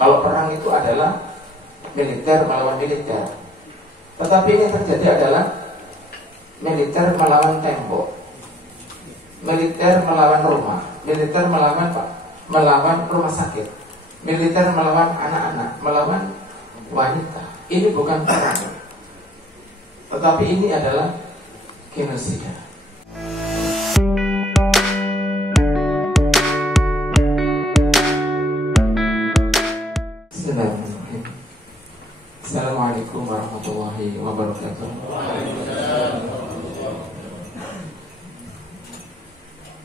Kalau perang itu adalah militer melawan militer. Tetapi ini terjadi adalah militer melawan tembok, militer melawan rumah, militer melawan rumah sakit, militer melawan anak-anak, melawan wanita. Ini bukan perang, tetapi ini adalah genosida. Bismillahirrahmanirrahim. Assalamualaikum warahmatullahi wabarakatuh.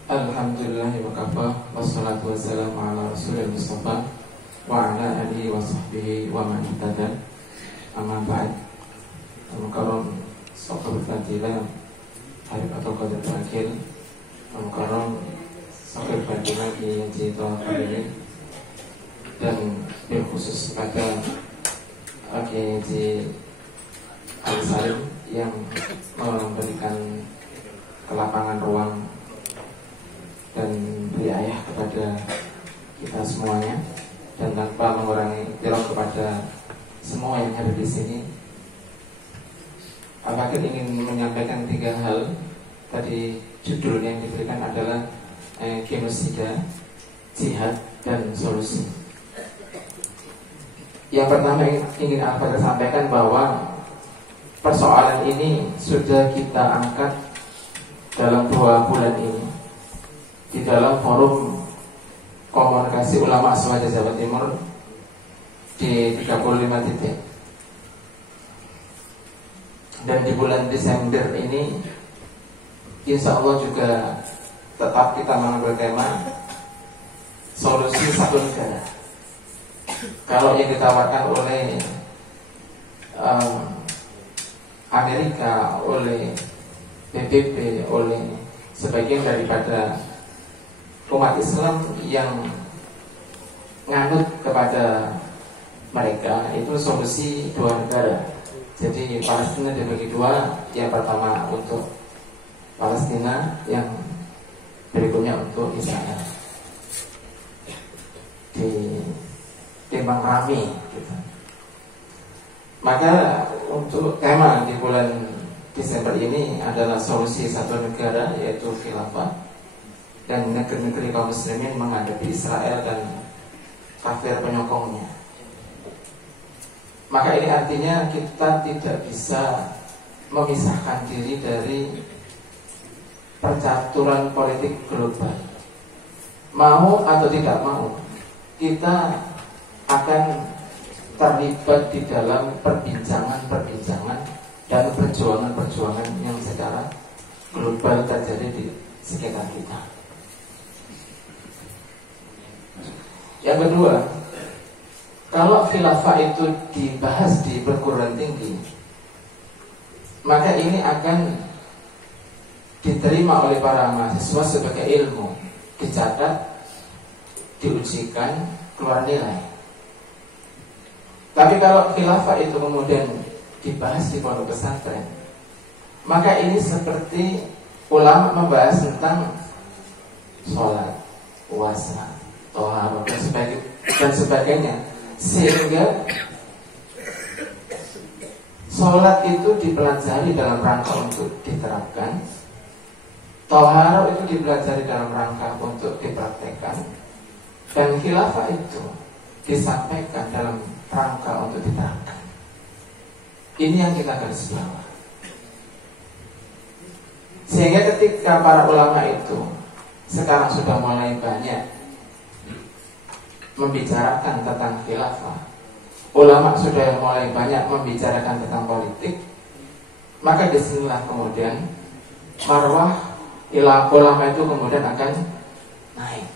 Alhamdulillahi wa kafa, wassalatu wassalamu ala rasulil mustafa wa ala alihi wa sahbihi wa man ihtada. Amma ba'd. Al-Mukarram Sokul Fadilah Hari Fatul Qadir terakhir, Al-Mukarram Sokul Fadilah di Jito Fadilah, dan khusus pada Al-Haji Al-Salim yang memberikan kelapangan ruang dan riayah kepada kita semuanya, dan tanpa mengurangi iktiram kepada semua yang ada di sini. Apakah ingin menyampaikan 3 hal. Tadi judulnya yang diberikan adalah genosida, jihad, dan solusi. Yang pertama ingin Al-Fatihah sampaikan bahwa persoalan ini sudah kita angkat dalam 2 bulan ini di dalam forum komunikasi ulama Aswaja Jawa Timur di 35 titik. Dan di bulan Desember ini insya Allah juga tetap kita mengambil tema solusi satu negara. Kalau yang ditawarkan oleh Amerika, oleh PBB, oleh sebagian daripada umat Islam yang nganut kepada mereka, itu solusi 2 negara. Jadi Palestina dibagi 2, yang pertama untuk Palestina, yang berikutnya untuk Israel. Timbang rame gitu. Maka untuk tema di bulan Desember ini adalah solusi satu negara, yaitu khilafah, dan negeri-negeri kaum muslimin menghadapi Israel dan kafir penyokongnya. Maka ini artinya kita tidak bisa memisahkan diri dari percaturan politik global. Mau atau tidak mau, kita akan terlibat di dalam perbincangan-perbincangan dan perjuangan-perjuangan yang secara global terjadi di sekitar kita. Yang kedua, kalau khilafah itu dibahas di perguruan tinggi, maka ini akan diterima oleh para mahasiswa sebagai ilmu, dicatat, diujikan, keluar nilai. Tapi kalau khilafah itu kemudian dibahas di pondok pesantren, maka ini seperti ulama membahas tentang sholat, puasa, tohar, dan sebagainya, sehingga sholat itu dipelajari dalam rangka untuk diterapkan, tohar itu dipelajari dalam rangka untuk dipraktekkan, dan khilafah itu disampaikan dalam rangka untuk diterapkan. Ini yang kita garis bawah. Sehingga ketika para ulama itu sekarang sudah mulai banyak membicarakan tentang khilafah, ulama sudah mulai banyak membicarakan tentang politik, maka disinilah kemudian marwah ulama itu kemudian akan naik.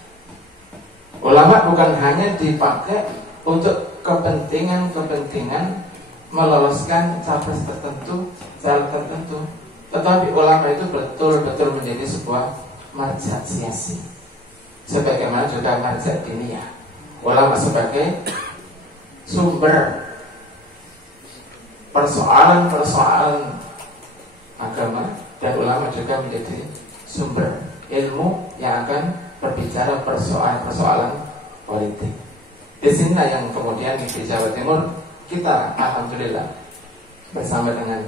Ulama bukan hanya dipakai untuk kepentingan meloloskan capres tertentu, calon tertentu, tetapi ulama itu betul-betul menjadi sebuah marja siasi, sebagaimana juga marja diniyah. Ulama sebagai sumber persoalan-persoalan agama, dan ulama juga menjadi sumber ilmu yang akan berbicara persoalan-persoalan politik. Di sinilah yang kemudian di Jawa Timur kita alhamdulillah bersama dengan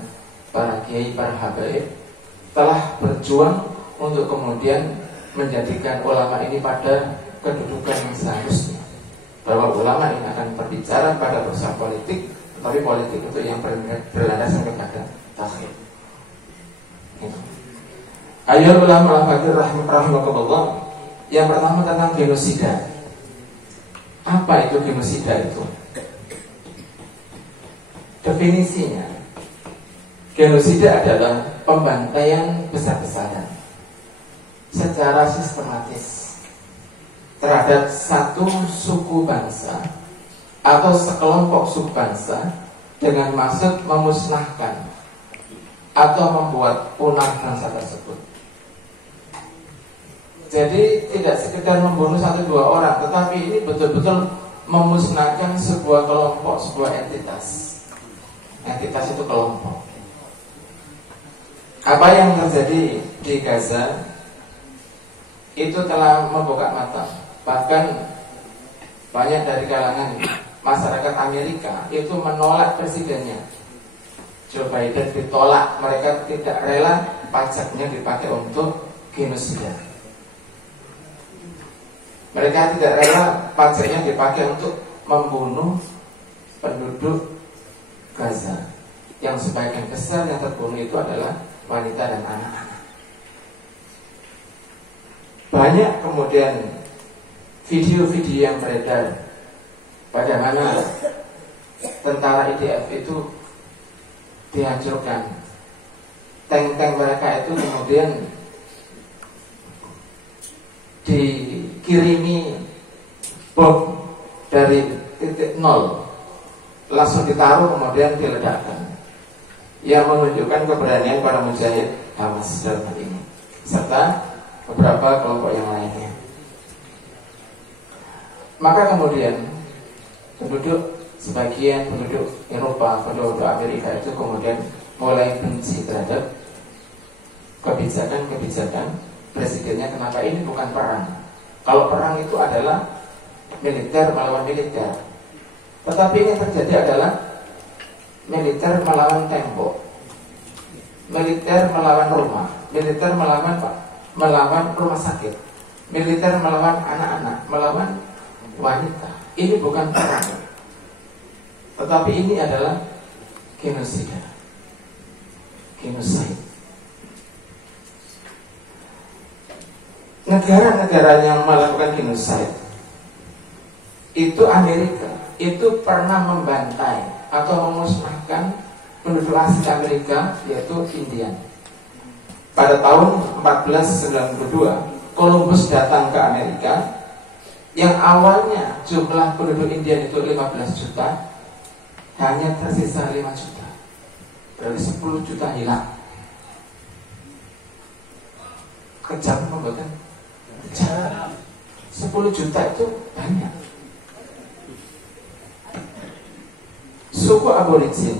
para kiai, para habaib telah berjuang untuk kemudian menjadikan ulama ini pada kedudukan yang seharusnya, bahwa ulama ini akan berbicara pada urusan politik, tetapi politik itu yang berlandaskan kepada tauhid. Ayo ulama al-fakir rahimakumullah. Yang pertama tentang genosida. Apa itu genosida itu? Definisinya, genosida adalah pembantaian besar-besaran secara sistematis terhadap satu suku bangsa atau sekelompok suku bangsa dengan maksud memusnahkan atau membuat punah bangsa tersebut. Jadi tidak sekedar membunuh 1-2 orang, tetapi ini betul-betul memusnahkan sebuah kelompok, sebuah entitas. Entitas itu kelompok. Apa yang terjadi di Gaza itu telah membuka mata. Bahkan banyak dari kalangan masyarakat Amerika itu menolak presidennya. Joe Biden ditolak, mereka tidak rela pajaknya dipakai untuk genosida. Mereka tidak rela pajaknya dipakai untuk membunuh penduduk Gaza. Yang sebagian besar yang terbunuh itu adalah wanita dan anak-anak. Banyak kemudian video-video yang beredar pada mana tentara IDF itu dihancurkan. Tank-tank mereka itu kemudian dikirimi bom dari titik nol, langsung ditaruh kemudian diledakkan, yang menunjukkan keberanian para mujahid Hamas dalam hal ini serta beberapa kelompok yang lainnya. Maka kemudian sebagian penduduk Eropa, penduduk Amerika itu kemudian mulai benci terhadap kebijakan presidennya. Kenapa ini bukan perang? Kalau perang itu adalah militer melawan militer, tetapi ini terjadi adalah militer melawan tembok, militer melawan rumah, militer melawan rumah sakit, militer melawan anak-anak, melawan wanita. Ini bukan perang, tetapi ini adalah genosida, genocide. Negara-negara yang melakukan genocide itu Amerika, itu pernah membantai atau memusnahkan penduduk asli Amerika, yaitu Indian. Pada tahun 1492 Columbus datang ke Amerika, yang awalnya jumlah penduduk Indian itu 15 juta, hanya tersisa 5 juta. Berarti 10 juta hilang. Kejam membuatkan 10 juta itu banyak. Suku aborigin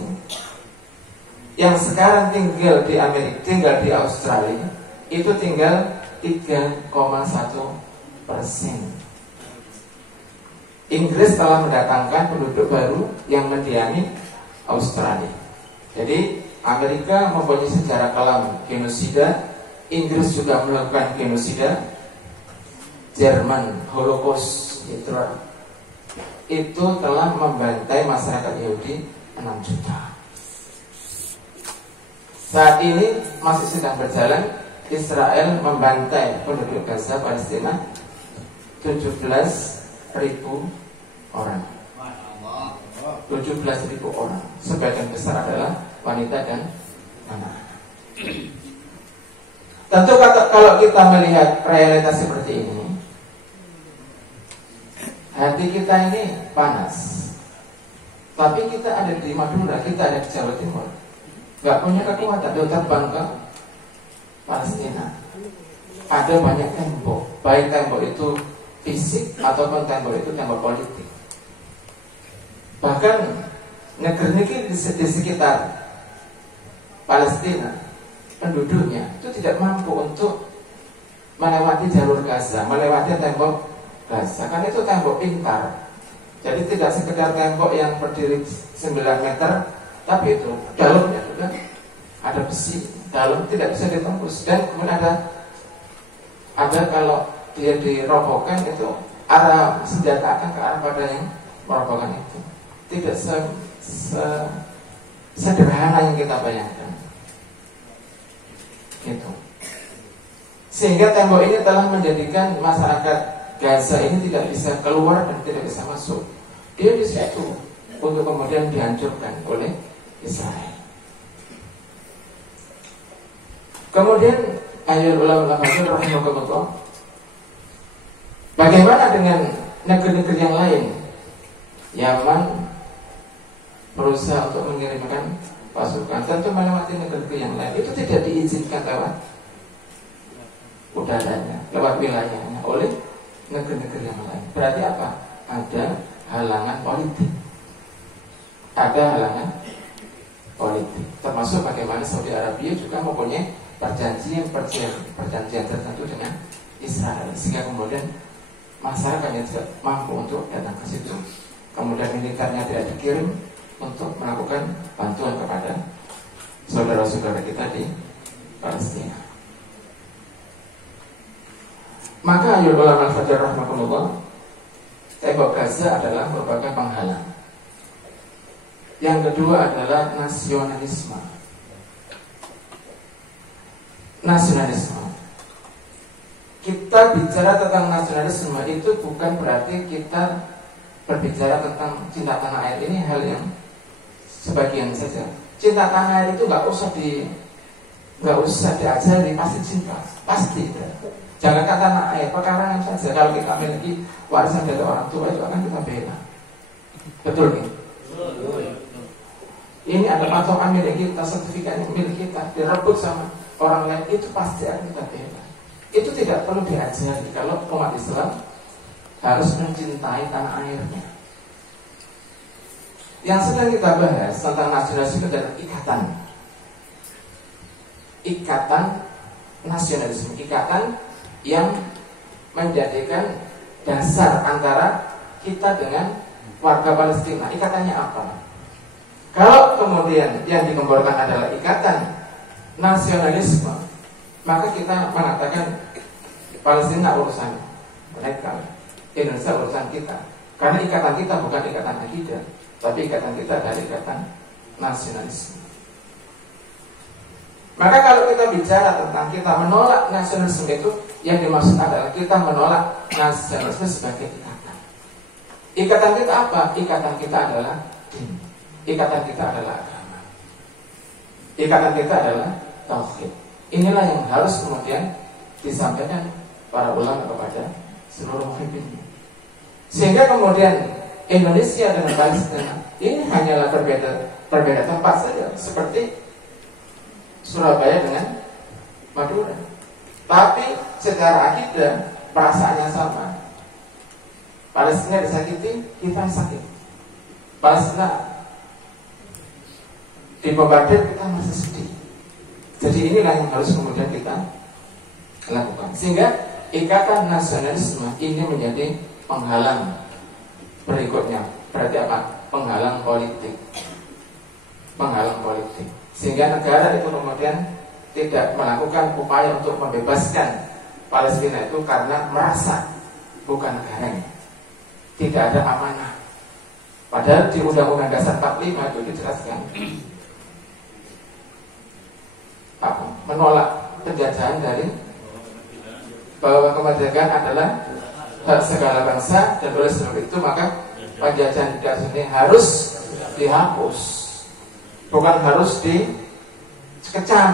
yang sekarang tinggal di Amerika, tinggal di Australia, itu tinggal 3,1%. Inggris telah mendatangkan penduduk baru yang mendiami Australia. Jadi Amerika mempunyai sejarah kelam genosida, Inggris juga melakukan genosida, Jerman Holocaust Hitler itu telah membantai masyarakat Yahudi 6 juta. Saat ini masih sedang berjalan, Israel membantai penduduk Gaza Palestina 17.000 orang. 17.000 orang. Sebagian besar adalah wanita dan anak. Tentu kalau kita melihat realitas seperti ini, hati kita ini panas. Tapi kita ada di Madura, kita ada di Jawa Timur, gak punya kekuatan untuk terbang ke Palestina. Ada banyak tembok, baik tembok itu fisik ataupun tembok itu tembok politik. Bahkan negeri di sekitar Palestina, penduduknya itu tidak mampu untuk melewati jalur Gaza, melewati tembok Gaza, karena itu tembok pintar. Jadi tidak sekedar tembok yang berdiri 9 meter, tapi itu dalamnya juga ada besi, dalam tidak bisa ditembus. Dan kemudian ada kalau dia dirobohkan itu arah senjata akan ke arah pada yang merobohkan itu. Tidak sederhana yang kita bayangkan. Gitu. Sehingga tembok ini telah menjadikan masyarakat Gaza ini tidak bisa keluar dan tidak bisa masuk. Dia di situ untuk kemudian dihancurkan oleh Israel. Kemudian ayat ulama rahimahullah, bagaimana dengan negeri-negeri yang lain? Yaman berusaha untuk mengirimkan pasukan, tentu melewati negeri yang lain. Itu tidak diizinkan lewat udaranya, lewat wilayahnya oleh negeri-negeri yang lain. Berarti apa? Ada halangan politik. Ada halangan politik. Termasuk bagaimana Saudi Arabia juga mempunyai perjanjian tertentu dengan Israel, sehingga kemudian masyarakatnya tidak mampu untuk datang ke situ. Kemudian militernya tidak dikirim untuk melakukan bantuan kepada saudara-saudara kita di Palestina. Maka ayat ulama al-Fajr rahmatullah, tembok Gaza adalah merupakan penghalang. Yang kedua adalah nasionalisme. Nasionalisme. Kita bicara tentang nasionalisme itu bukan berarti kita berbicara tentang cinta tanah air. Ini hal yang sebagian saja. Cinta tanah air itu nggak usah diajari, pasti cinta, pasti. Jangan kata tanah air, pekarangan saja. Kalau kita memiliki warisan dari orang tua itu akan kita bela. Betul nih? Ini ada patokan milik kita, sertifikat milik kita, direbut sama orang lain, itu pasti akan kita bela. Itu tidak perlu diajari kalau umat Islam harus mencintai tanah airnya. Yang sedang kita bahas tentang nasionalisme adalah ikatan nasionalisme, ikatan yang menjadikan dasar antara kita dengan warga Palestina. Ikatannya apa? Kalau kemudian yang digemborkan adalah ikatan nasionalisme, maka kita mengatakan Palestina urusan mereka, Indonesia urusan kita. Karena ikatan kita bukan ikatan akidah, tapi ikatan kita adalah ikatan nasionalisme. Maka kalau kita bicara tentang kita menolak nasionalisme, itu yang dimaksud adalah kita menolak nasionalisme sebagai ikatan. Ikatan kita apa? Ikatan kita adalah din. Ikatan kita adalah agama. Ikatan kita adalah tauhid. Inilah yang harus kemudian disampaikan para ulama kepada seluruh muhibbinya. Sehingga kemudian Indonesia dengan Palestina ini hanyalah berbeda tempat saja, seperti Surabaya dengan Madura. Tapi secara akidah perasaannya sama. Palestina disakiti, kita sakit. Palestina dibombardir, kita masih sedih. Jadi inilah yang harus kemudian kita lakukan. Sehingga ikatan nasionalisme ini menjadi penghalang berikutnya. Berarti apa? Penghalang politik. Penghalang politik. Sehingga negara itu kemudian tidak melakukan upaya untuk membebaskan Palestina itu karena merasa bukan negaranya, tidak ada amanah. Padahal di Undang-Undang Dasar 45 itu dijelaskan apa? Menolak penjajahan dari bahwa kemerdekaan adalah hak segala bangsa, dan oleh sebab itu maka penjajahan ini harus dihapus, bukan harus dikecam.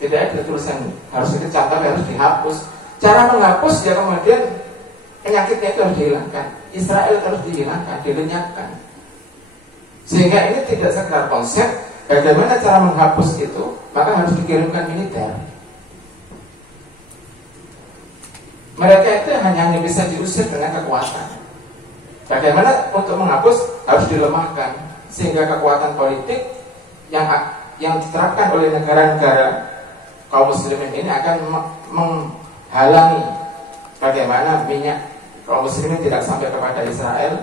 Tidak ada tulisan harus dikecam, tapi harus dihapus. Cara menghapus ya kemudian penyakitnya itu harus dihilangkan. Israel harus dihilangkan, dilenyapkan. Sehingga ini tidak sekedar konsep. Bagaimana cara menghapus itu? Maka harus dikirimkan militer. Mereka itu hanya bisa diusir dengan kekuatan. Bagaimana untuk menghapus? Harus dilemahkan, sehingga kekuatan politik yang diterapkan oleh negara-negara kaum muslimin ini akan menghalangi bagaimana minyak kaum muslimin tidak sampai kepada Israel,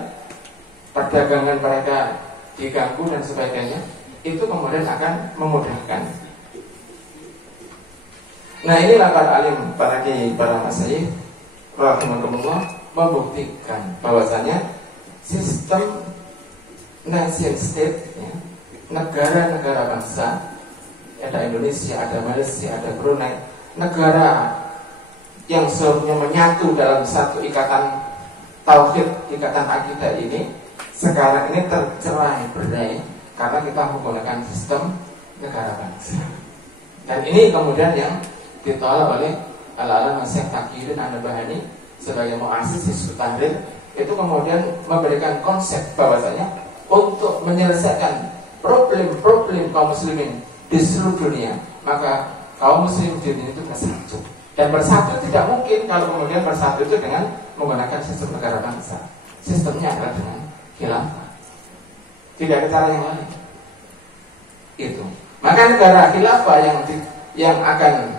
perdagangan mereka diganggu dan sebagainya, itu kemudian akan memudahkan. Nah, inilah para alim, para kiai, para masyayikh rahimahumullah membuktikan bahwasanya sistem nation state, ya, negara-negara bangsa, ada Indonesia, ada Malaysia, ada Brunei, negara yang seluruhnya menyatu dalam satu ikatan tauhid, ikatan akidah ini, sekarang ini tercerai-berai karena kita menggunakan sistem negara bangsa. Dan ini kemudian yang ditolak oleh Al-Allamah Syekh Taqiyuddin An-Nabhani sebagai muassis Hizbut Tahrir. Itu kemudian memberikan konsep bahwasanya untuk menyelesaikan problem-problem kaum muslimin di seluruh dunia, maka kaum muslim di dunia itu bersatu. Dan bersatu tidak mungkin kalau kemudian bersatu itu dengan menggunakan sistem negara bangsa. Sistemnya adalah dengan khilafah. Tidak ada cara yang lain. Itu. Maka negara khilafah yang akan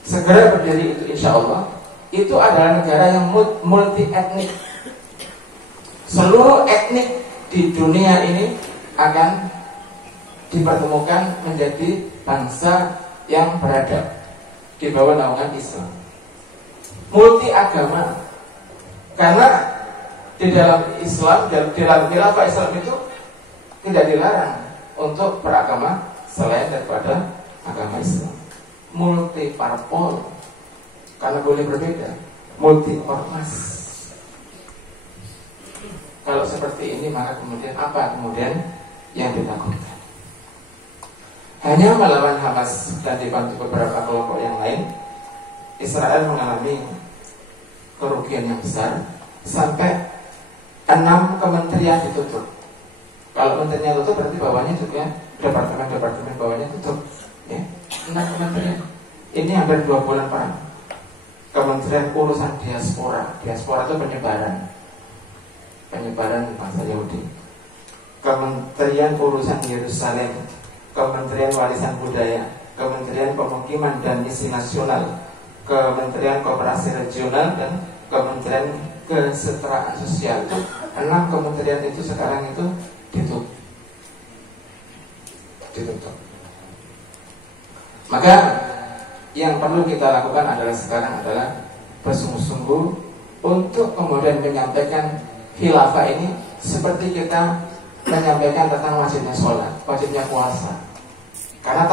segera berdiri itu insya Allah itu adalah negara yang multi etnik. Seluruh etnik di dunia ini akan dipertemukan menjadi bangsa yang beradab di bawah naungan Islam, multi agama. Karena di dalam Islam, di dalam khilafah Islam itu tidak dilarang untuk beragama selain daripada agama Islam. Multi parpol, karena boleh berbeda. Multi ormas. Kalau seperti ini, maka kemudian apa kemudian yang ditakutkan? Hanya melawan Hamas dan dibantu beberapa kelompok yang lain, Israel mengalami kerugian yang besar sampai 6 kementerian ditutup. Kalau menterinya tutup berarti bawahnya juga departemen-departemen bawahnya tutup, ya. 6 kementerian. Ini hampir 2 bulan perang. Kementerian urusan diaspora. Diaspora itu penyebaran bangsa Yahudi. Kementerian urusan Yerusalem, Kementerian Warisan Budaya, Kementerian Pemukiman dan Misi Nasional, Kementerian Koperasi Regional, dan Kementerian Kesejahteraan Sosial. 6 kementerian itu sekarang itu ditutup. Maka yang perlu kita lakukan sekarang adalah bersungguh-sungguh untuk kemudian menyampaikan khilafah ini seperti kita menyampaikan tentang wajibnya sholat, wajibnya puasa. Karena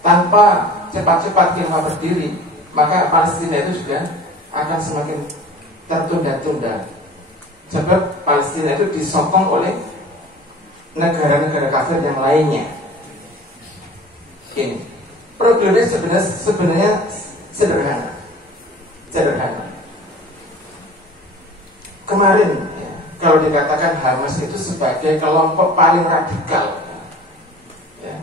tanpa cepat-cepat khilafah berdiri, maka Palestina itu juga akan semakin tertunda-tunda. Sebab Palestina itu disokong oleh negara-negara kafir yang lainnya. Ini problemnya sebenarnya sederhana. Kemarin, ya, kalau dikatakan Hamas itu sebagai kelompok paling radikal, ya,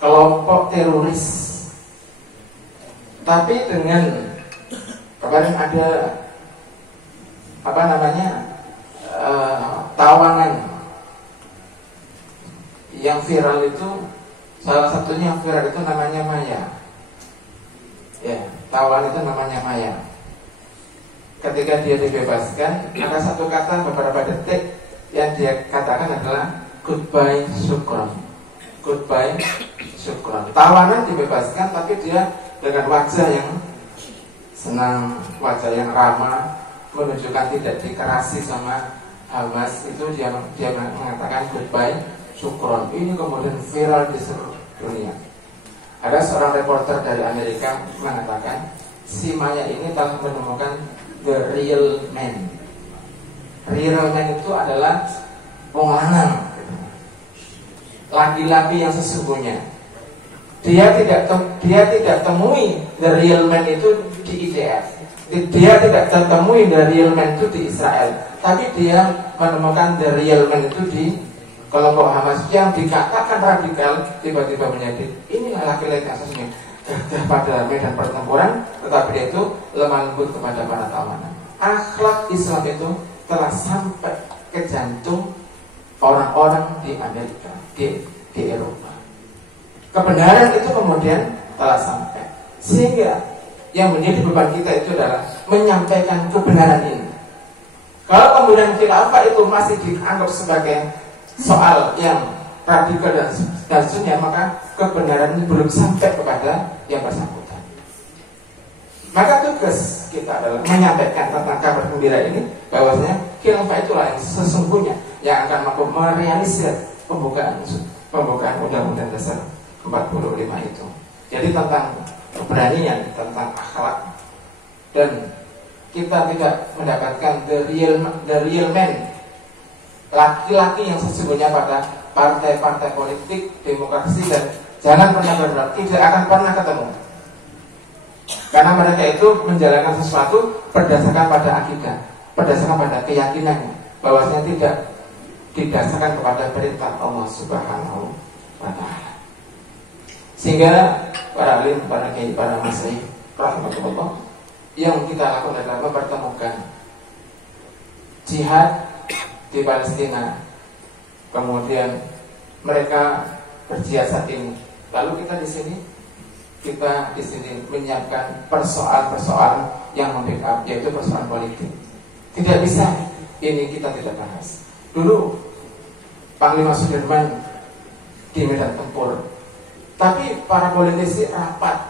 kelompok teroris. Tapi dengan kemarin ada tawanan yang viral itu, salah satunya yang viral itu namanya Maya. Ya, tawan itu namanya Maya. Ketika dia dibebaskan, maka satu kata beberapa detik yang dia katakan adalah goodbye syukron. Goodbye syukron. Tawanan dibebaskan, tapi dia dengan wajah yang senang, wajah yang ramah, menunjukkan tidak dikerasi sama Hamas. Itu dia mengatakan goodbye syukron. Ini kemudian viral di seluruh dunia. Ada seorang reporter dari Amerika mengatakan si Maya ini telah menemukan the real man. Real man itu adalah wong lanang, laki-laki yang sesungguhnya. Dia tidak temui the real man itu di IDF. Dia tidak temui the real man itu di Israel. Tapi dia menemukan the real man itu di kelompok Hamas yang dikatakan radikal, tiba-tiba menjadi inilah laki-laki yang sesungguhnya. Gagah pada medan pertempuran, tetapi dia itu lemah lembut kepada para tawanan. Akhlak Islam itu telah sampai ke jantung orang-orang di Amerika, di Eropa. Kebenaran itu kemudian telah sampai, sehingga yang menjadi beban kita itu adalah menyampaikan kebenaran ini. Kalau kemudian khilafah itu masih dianggap sebagai soal yang radikal dan seterusnya, maka kebenaran ini belum sampai kepada yang bersangkutan. Maka tugas kita adalah menyampaikan tentang kabar gembira ini, bahwasanya khilafah itulah yang sesungguhnya yang akan mampu merealisir pembukaan Undang-Undang Dasar 45 itu. Jadi tentang keberanian, tentang akhlak, dan kita tidak mendapatkan the real man, laki-laki yang sesungguhnya pada partai-partai politik, demokrasi, dan jangan pernah berharap, tidak akan pernah ketemu. Karena mereka itu menjalankan sesuatu berdasarkan pada akidah, berdasarkan pada keyakinannya, bahwasanya tidak didasarkan kepada perintah Allah Subhanahu wa Ta'ala. Sehingga para alim, para kiai, para masyayikh rahmatullah, yang kita lakukan adalah mempertemukan jihad di Palestina, kemudian mereka berjihad saat ini, lalu kita di sini menyiapkan persoalan-persoalan yang membackup, yaitu persoalan politik. Tidak bisa ini kita tidak bahas. Dulu Panglima Sudirman di medan tempur, tapi para politisi rapat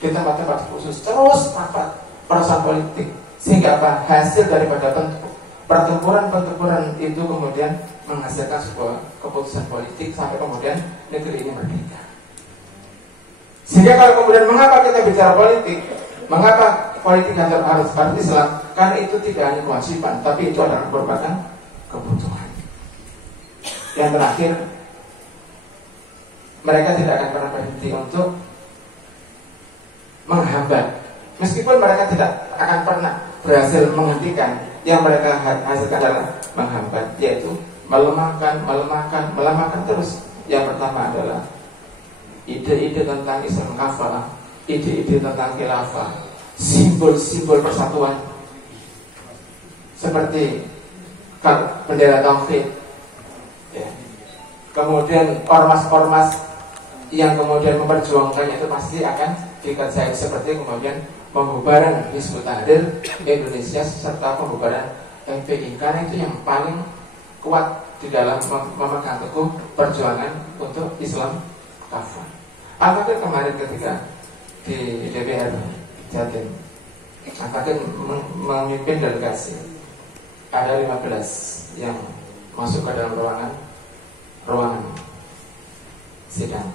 di tempat-tempat khusus, terus rapat persoalan politik, sehingga apa? Hasil daripada pertempuran itu kemudian menghasilkan sebuah keputusan politik sampai kemudian negeri ini merdeka. Sehingga kalau kemudian mengapa kita bicara politik, mengapa politik harus seperti Islam? Karena itu tidak hanya kewajiban, tapi itu adalah merupakan kebutuhan. Yang terakhir, mereka tidak akan pernah berhenti untuk menghambat, meskipun mereka tidak akan pernah berhasil menghentikan. Yang mereka hasilkan adalah menghambat, yaitu melemahkan terus. Yang pertama adalah ide-ide tentang Islam kafalah, ide-ide tentang khilafah, simbol-simbol persatuan seperti bendera tauhid, ya. Kemudian ormas-ormas yang kemudian memperjuangkannya itu pasti akan dikerjain, seperti kemudian pembubaran Hizbut Tahrir Indonesia serta pembubaran FPI, karena itu yang paling kuat di dalam memegang teguh perjuangan untuk Islam kafah. Apakah kemarin ketika di DPR Jatim, apakah memimpin delegasi, ada 15 yang masuk ke dalam ruangan sidang,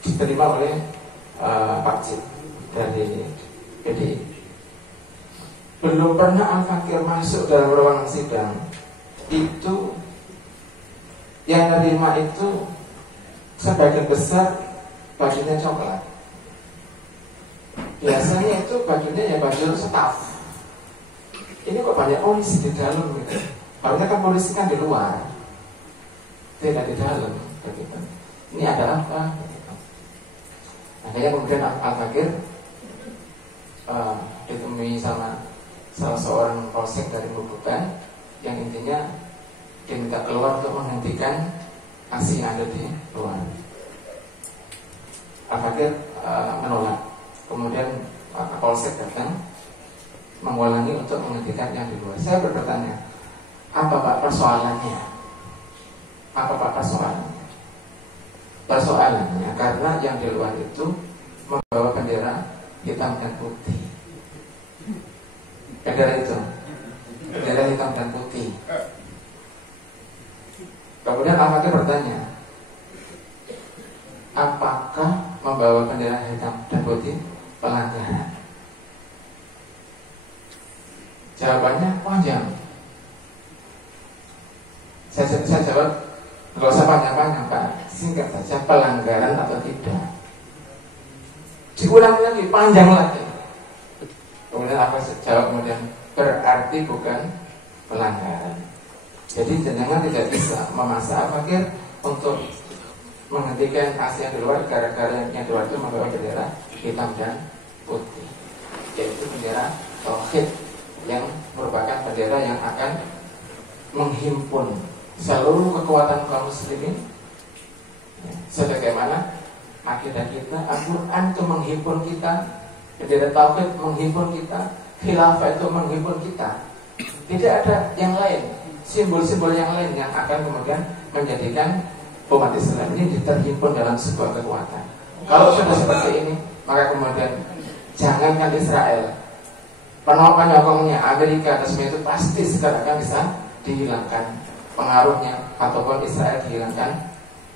diterima oleh Pak Cip dari PDI. Belum pernah Al-Fakir masuk dalam ruangan sidang, itu yang menerima itu sebagian besar bajunya coklat. Biasanya itu bajunya ya baju staf. Ini kok banyak polisi di dalam gitu. Harusnya kan polisi kan di luar, tidak di dalam begitu. Ini ada apa? Begitu. Makanya kemudian Al-Fakir ditemui sama salah seorang polsek dari Bubukan, yang intinya diminta keluar untuk menghentikan aksi yang ada di luar. Al-Fakir menolak. Kemudian Polsek datang mengulangi untuk menghentikan yang di luar. Saya bertanya, apa Pak persoalannya? Apa Pak persoalannya? Persoalannya karena yang di luar itu membawa bendera hitam dan putih. Bendera itu, bendera hitam dan putih. Kemudian Al-Fakir bertanya, apakah membawa bendera hitam dan putih pelanggaran? Jawabannya panjang. Saya jawab, nggak usah panjang-panjang Pak, singkat saja, pelanggaran atau tidak. Diulang lagi, panjang lagi. Kemudian apa jawab? Kemudian berarti bukan pelanggaran. Jadi jangan tidak bisa memaksa Al-Fakir untuk menghentikan aksi yang di luar gara-gara yang di luar itu membawa bendera hitam dan putih, yaitu bendera tauhid yang merupakan bendera yang akan menghimpun seluruh kekuatan kaum muslimin, sebagaimana akidah kita Al-Quran itu menghimpun kita Bendera tauhid menghimpun kita, khilafah itu menghimpun kita. Tidak ada yang lain, simbol-simbol yang lain yang akan kemudian menjadikan umat Islam ini terhimpun dalam sebuah kekuatan. Kalau sudah seperti ini, maka kemudian jangankan Israel, penyokongnya Amerika dan semua itu pasti segera akan bisa dihilangkan pengaruhnya, ataupun Israel dihilangkan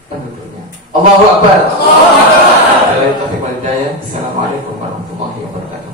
penduduknya. Allahu Akbar. Assalamualaikum warahmatullahi wabarakatuh.